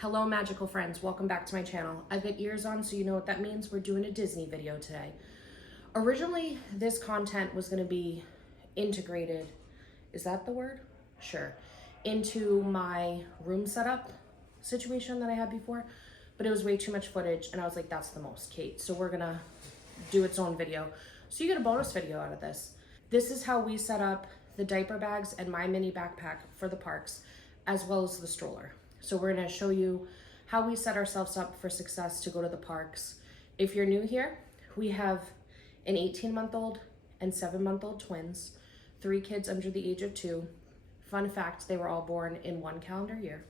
Hello magical friends, welcome back to my channel. I've got ears on so you know what that means. We're doing a Disney video today. Originally, this content was going to be integrated, is that the word? Sure. Into my room setup situation that I had before, but it was way too much footage and I was like, that's the most, Kate. So we're going to do its own video. So you get a bonus video out of this. This is how we set up the diaper bags and my mini backpack for the parks, as well as the stroller. So we're gonna show you how we set ourselves up for success to go to the parks. If you're new here, we have an 18-month-old and 7-month-old twins, 3 kids under the age of 2. Fun fact, they were all born in 1 calendar year,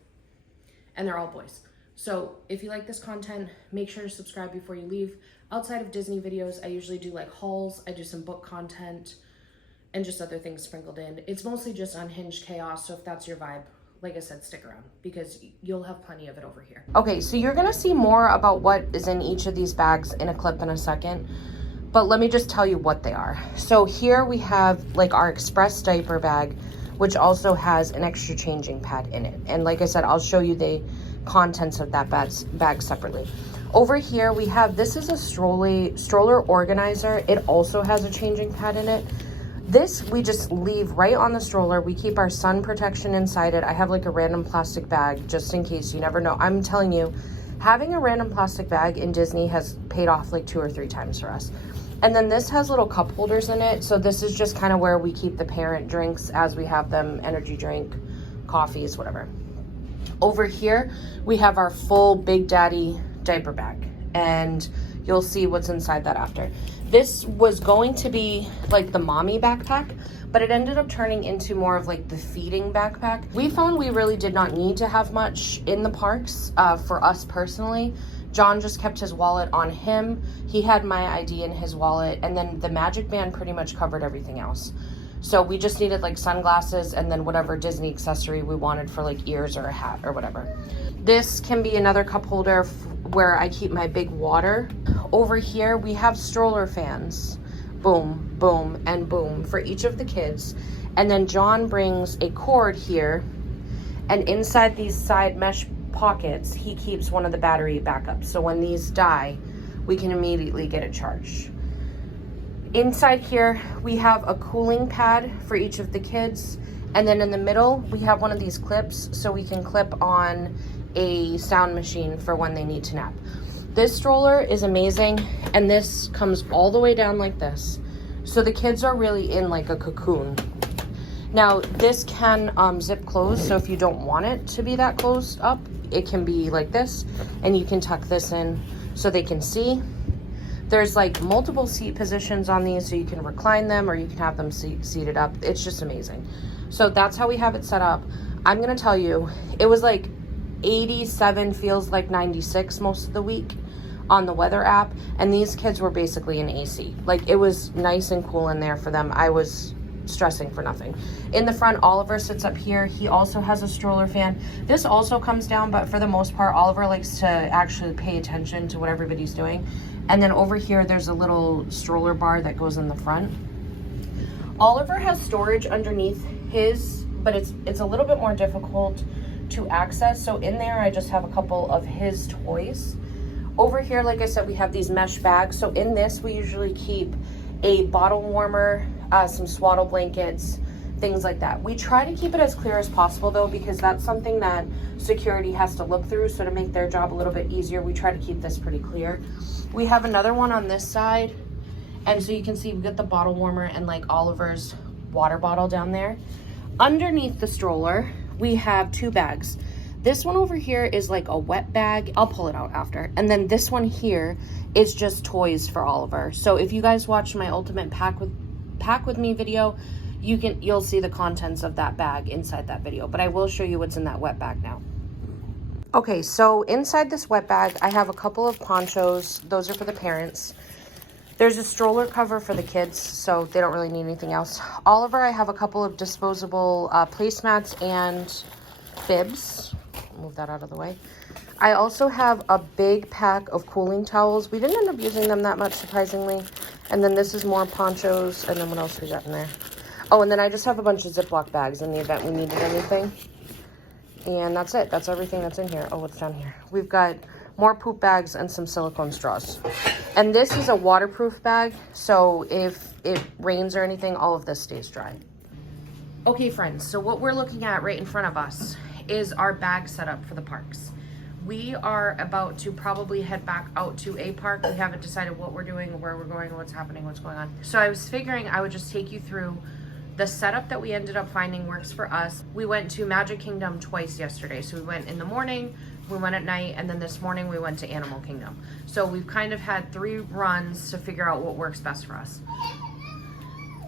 and they're all boys. So if you like this content, make sure to subscribe before you leave. Outside of Disney videos, I usually do like hauls, I do some book content, and just other things sprinkled in. It's mostly just unhinged chaos, so if that's your vibe, like I said, stick around because you'll have plenty of it over here. Okay, so you're gonna see more about what is in each of these bags in a clip in a second, but let me just tell you what they are. So here we have like our express diaper bag, which also has an extra changing pad in it. And like I said, I'll show you the contents of that bag separately. Over here we have, this is a stroller organizer. It also has a changing pad in it. This we just leave right on the stroller. We keep our sun protection inside it. I have like a random plastic bag just in case, you never know. I'm telling you, having a random plastic bag in Disney has paid off like 2 or 3 times for us. And then this has little cup holders in it. So this is just kind of where we keep the parent drinks as we have them, energy drink, coffees, whatever. Over here, we have our full Big Daddy diaper bag. And you'll see what's inside that after. This was going to be like the mommy backpack, but it ended up turning into more of like the feeding backpack. We found we really did not need to have much in the parks for us personally. John just kept his wallet on him. He had my ID in his wallet, and then the magic band pretty much covered everything else. So we just needed like sunglasses and then whatever Disney accessory we wanted for like ears or a hat or whatever. This can be another cup holder where I keep my big water. Over here, we have stroller fans. Boom, boom, and boom for each of the kids. And then John brings a cord here, and inside these side mesh pockets, he keeps one of the battery backups. So when these die, we can immediately get it charged. Inside here, we have a cooling pad for each of the kids. And then in the middle, we have one of these clips so we can clip on a sound machine for when they need to nap. This stroller is amazing, and this comes all the way down like this. So the kids are really in like a cocoon. Now, this can zip closed, so if you don't want it to be that closed up, it can be like this, and you can tuck this in so they can see. There's like multiple seat positions on these, so you can recline them or you can have them seated up. It's just amazing. So that's how we have it set up. I'm gonna tell you, it was like 87, feels like 96 most of the week on the weather app, and these kids were basically in AC. Like, it was nice and cool in there for them. I was stressing for nothing. In the front, Oliver sits up here. He also has a stroller fan. This also comes down, but for the most part, Oliver likes to actually pay attention to what everybody's doing. And then over here, there's a little stroller bar that goes in the front. Oliver has storage underneath his, but it's a little bit more difficult to access. So in there, I just have a couple of his toys. Over here, like I said, we have these mesh bags. So in this, we usually keep a bottle warmer, some swaddle blankets, things like that. We try to keep it as clear as possible though, because that's something that security has to look through. So to make their job a little bit easier, we try to keep this pretty clear. We have another one on this side. And so you can see we got the bottle warmer and like Oliver's water bottle down there. Underneath the stroller, we have 2 bags. This one over here is like a wet bag. I'll pull it out after. And then this one here is just toys for Oliver. So if you guys watch my ultimate pack with me video, you'll see the contents of that bag inside that video. But I will show you what's in that wet bag now. Okay, so inside this wet bag, I have a couple of ponchos. Those are for the parents. There's a stroller cover for the kids, so they don't really need anything else. Oliver, I have a couple of disposable placemats and bibs. Move that out of the way. I also have a big pack of cooling towels. We didn't end up using them that much, surprisingly. And then this is more ponchos. And then what else we got in there? Oh, and then I just have a bunch of Ziploc bags in the event we needed anything. And that's it. That's everything that's in here. Oh, what's down here? We've got more poop bags and some silicone straws. And this is a waterproof bag, so if it rains or anything, all of this stays dry. Okay, friends, so what we're looking at right in front of us is our bag setup for the parks. We are about to probably head back out to a park. We haven't decided what we're doing, where we're going, what's happening, what's going on. So I was figuring I would just take you through the setup that we ended up finding works for us. We went to Magic Kingdom twice yesterday. So we went in the morning, we went at night, and then this morning we went to Animal Kingdom. So we've kind of had 3 runs to figure out what works best for us.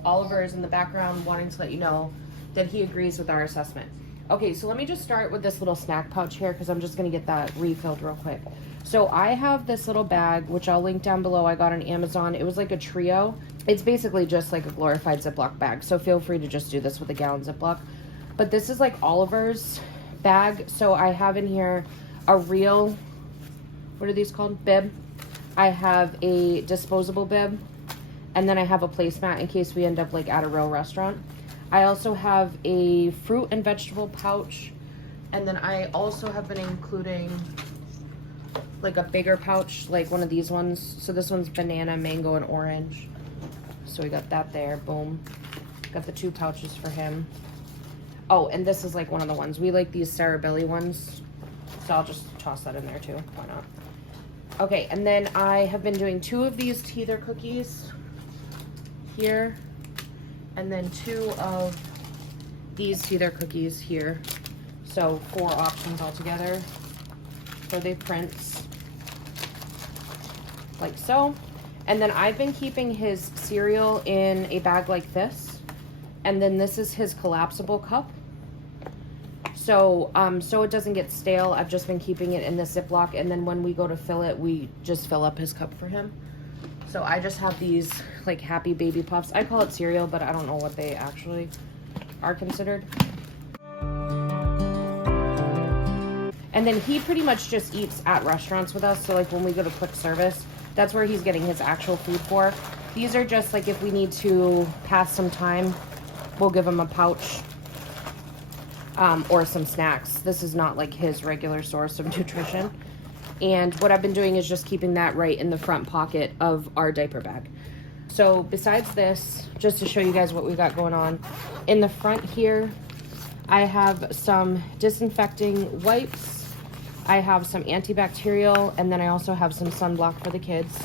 Oliver is in the background wanting to let you know that he agrees with our assessment. Okay, so let me just start with this little snack pouch here because I'm just gonna get that refilled real quick. So I have this little bag, which I'll link down below. I got on Amazon. It was like a trio. It's basically just like a glorified Ziploc bag. So feel free to just do this with a gallon Ziploc. But this is like Oliver's bag. So I have in here a real, what are these called? Bib. I have a disposable bib. And then I have a placemat in case we end up like at a real restaurant. I also have a fruit and vegetable pouch. And then I also have been including like a bigger pouch, like one of these ones. So this one's banana, mango, and orange. So we got that there, boom. Got the 2 pouches for him. Oh, and this is like one of the ones. We like these Sarah Billy ones. So I'll just toss that in there too, why not? Okay, and then I have been doing 2 of these teether cookies here. And then 2 of these teether cookies here. So 4 options altogether for the prints, like so. And then I've been keeping his cereal in a bag like this. And then this is his collapsible cup. So, so it doesn't get stale. I've just been keeping it in the Ziploc. And then when we go to fill it, we just fill up his cup for him. So I just have these like Happy Baby Puffs. I call it cereal, but I don't know what they actually are considered. And then he pretty much just eats at restaurants with us. So like when we go to quick service, that's where he's getting his actual food for. These are just like if we need to pass some time, we'll give him a pouch or some snacks. This is not like his regular source of nutrition. And what I've been doing is just keeping that right in the front pocket of our diaper bag. So besides this, just to show you guys what we got going on, in the front here, I have some disinfecting wipes. I have some antibacterial, and then I also have some sunblock for the kids.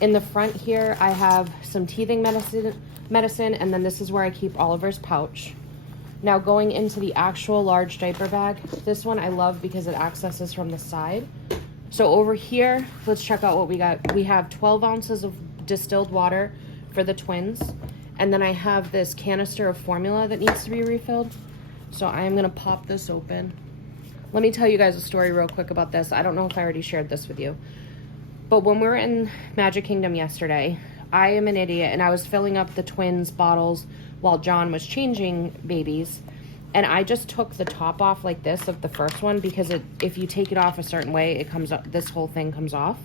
In the front here, I have some teething medicine, and then this is where I keep Oliver's pouch. Now going into the actual large diaper bag, this one I love because it accesses from the side. So over here, let's check out what we got. We have 12 ounces of distilled water for the twins. And then I have this canister of formula that needs to be refilled. So I am gonna pop this open. Let me tell you guys a story real quick about this. I don't know if I already shared this with you. But when we were in Magic Kingdom yesterday, I am an idiot and I was filling up the twins' bottles while John was changing babies. And I just took the top off like this of the first one because if you take it off a certain way, it comes up, this whole thing comes off.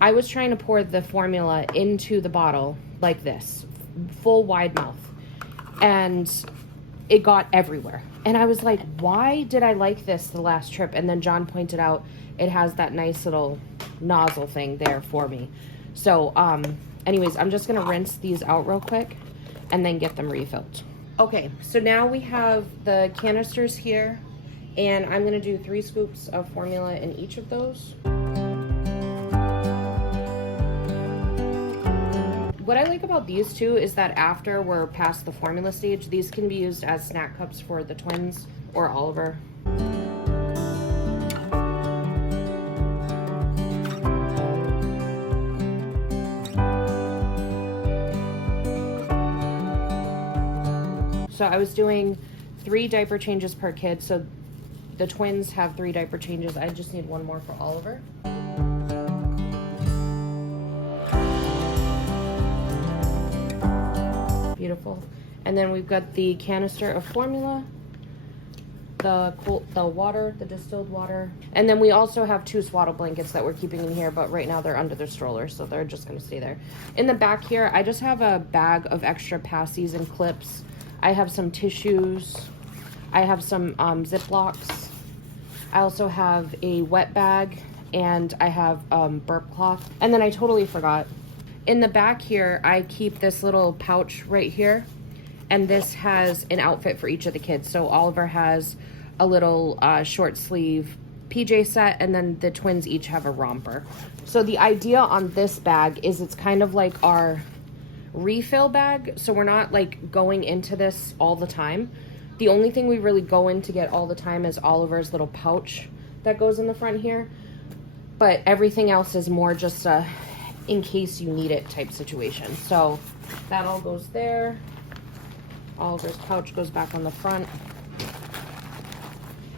I was trying to pour the formula into the bottle like this, full wide mouth. And it got everywhere. And I was like, why did I like this the last trip? And then John pointed out it has that nice little nozzle thing there for me. So anyways, I'm just gonna rinse these out real quick and then get them refilled. Okay, so now we have the canisters here, and I'm gonna do 3 scoops of formula in each of those. What I like about these 2 is that after we're past the formula stage, these can be used as snack cups for the twins or Oliver. So I was doing 3 diaper changes per kid. So the twins have 3 diaper changes. I just need 1 more for Oliver. Beautiful. And then we've got the canister of formula, the water, the distilled water. And then we also have 2 swaddle blankets that we're keeping in here, but right now they're under the stroller, so they're just gonna stay there. In the back here, I just have a bag of extra passies and clips. I have some tissues. I have some Ziplocs. I also have a wet bag, and I have burp cloth. And then I totally forgot. In the back here, I keep this little pouch right here, and this has an outfit for each of the kids. So Oliver has a little short sleeve PJ set, and then the twins each have a romper. So the idea on this bag is it's kind of like our refill bag. So we're not like going into this all the time. The only thing we really go in to get all the time is Oliver's little pouch that goes in the front here. But everything else is more just a in case you need it type situation. So that all goes there. Oliver's pouch goes back on the front.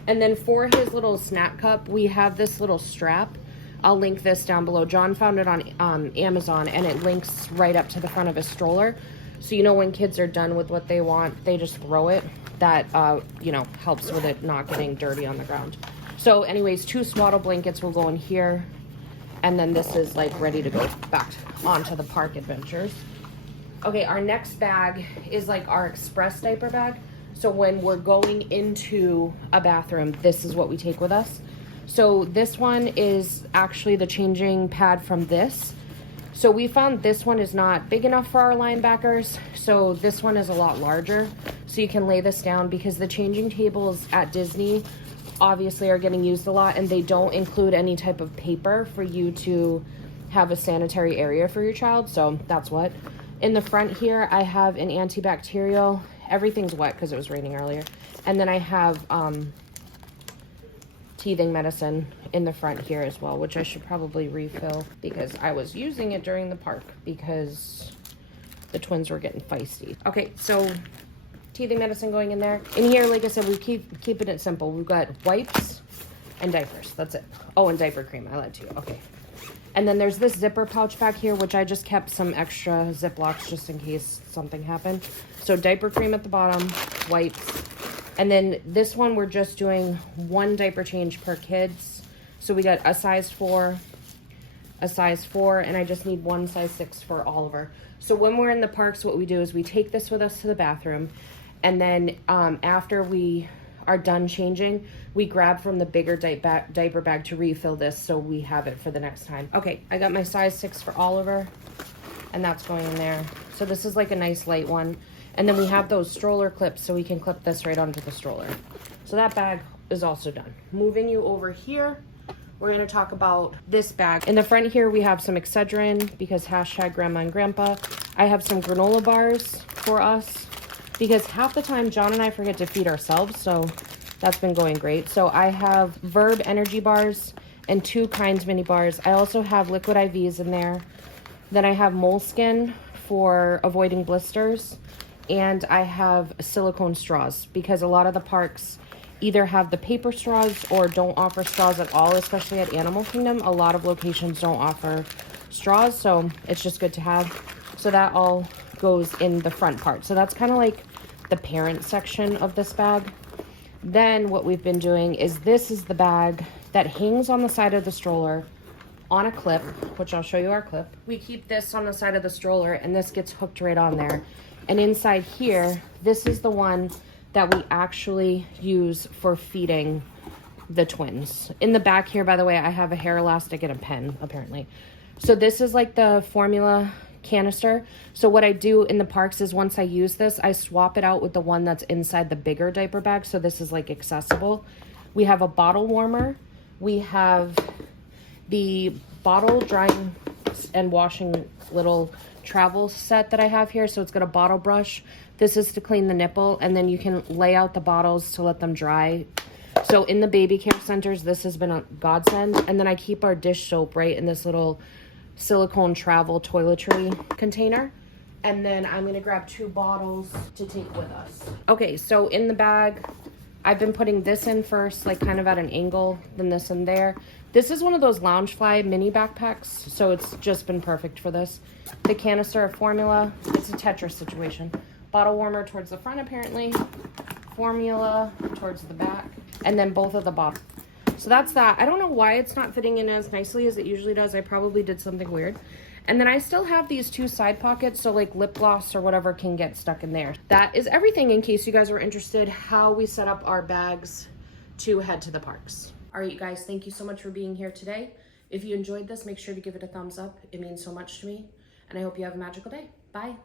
And then for his little snack cup, we have this little strap. I'll link this down below. John found it on Amazon, and it links right up to the front of his stroller. So you know when kids are done with what they want, they just throw it. That, you know, helps with it not getting dirty on the ground. So anyways, 2 swaddle blankets will go in here. And then this is like ready to go back onto the park adventures. Okay, our next bag is like our express diaper bag. So when we're going into a bathroom, this is what we take with us. So this one is actually the changing pad from this. So we found this one is not big enough for our linebackers. So this one is a lot larger. So you can lay this down because the changing tables at Disney obviously are getting used a lot, and they don't include any type of paper for you to have a sanitary area for your child. So that's what. In the front here, I have an antibacterial. Everything's wet because it was raining earlier. And then I have teething medicine in the front here as well, which I should probably refill because I was using it during the park because the twins were getting feisty. Okay, so teething medicine going in there. In here, like I said, we keeping it simple. We've got wipes and diapers. That's it. Oh, and diaper cream. I lied to you. Okay. And then there's this zipper pouch back here, which I just kept some extra Ziplocs just in case something happened. So diaper cream at the bottom, wipes. And then this one, we're just doing 1 diaper change per kids. So we got a size 4, a size 4, and I just need 1 size 6 for Oliver. So when we're in the parks, what we do is we take this with us to the bathroom. And then after we are done changing, we grab from the bigger diaper bag to refill this so we have it for the next time. Okay, I got my size 6 for Oliver, and that's going in there. So this is like a nice light one. And then we have those stroller clips so we can clip this right onto the stroller. So that bag is also done. Moving you over here, we're going to talk about this bag. In the front here, we have some Excedrin because hashtag grandma and grandpa. I have some granola bars for us because half the time John and I forget to feed ourselves. So that's been going great. So I have Verb energy bars and 2 Kinds mini bars. I also have liquid IVs in there. Then I have Moleskin for avoiding blisters. And I have silicone straws because a lot of the parks either have the paper straws or don't offer straws at all, especially at Animal Kingdom. A lot of locations don't offer straws, so it's just good to have. So that all goes in the front part. So that's kind of like the parent section of this bag. Then what we've been doing is this is the bag that hangs on the side of the stroller on a clip, which I'll show you our clip. We keep this on the side of the stroller and this gets hooked right on there. And inside here, this is the one that we actually use for feeding the twins. In the back here, by the way, I have a hair elastic and a pen, apparently. So this is like the formula canister. So what I do in the parks is once I use this, I swap it out with the one that's inside the bigger diaper bag. So this is like accessible. We have a bottle warmer. We have the bottle drying and washing little travel set that I have here. So it's got a bottle brush. This is to clean the nipple, and then you can lay out the bottles to let them dry. So in the baby care centers, this has been a godsend. And then I keep our dish soap right in this little silicone travel toiletry container. And then I'm gonna grab 2 bottles to take with us. Okay, so in the bag, I've been putting this in first, like kind of at an angle, then this in there. This is one of those Loungefly mini backpacks, so it's just been perfect for this. The canister of formula, it's a Tetris situation. Bottle warmer towards the front apparently, formula towards the back, and then both of the bottles. So that's that. I don't know why it's not fitting in as nicely as it usually does. I probably did something weird. And then I still have these 2 side pockets, so like lip gloss or whatever can get stuck in there. That is everything in case you guys are interested how we set up our bags to head to the parks. All right, you guys, thank you so much for being here today. If you enjoyed this, make sure to give it a thumbs up. It means so much to me. And I hope you have a magical day. Bye.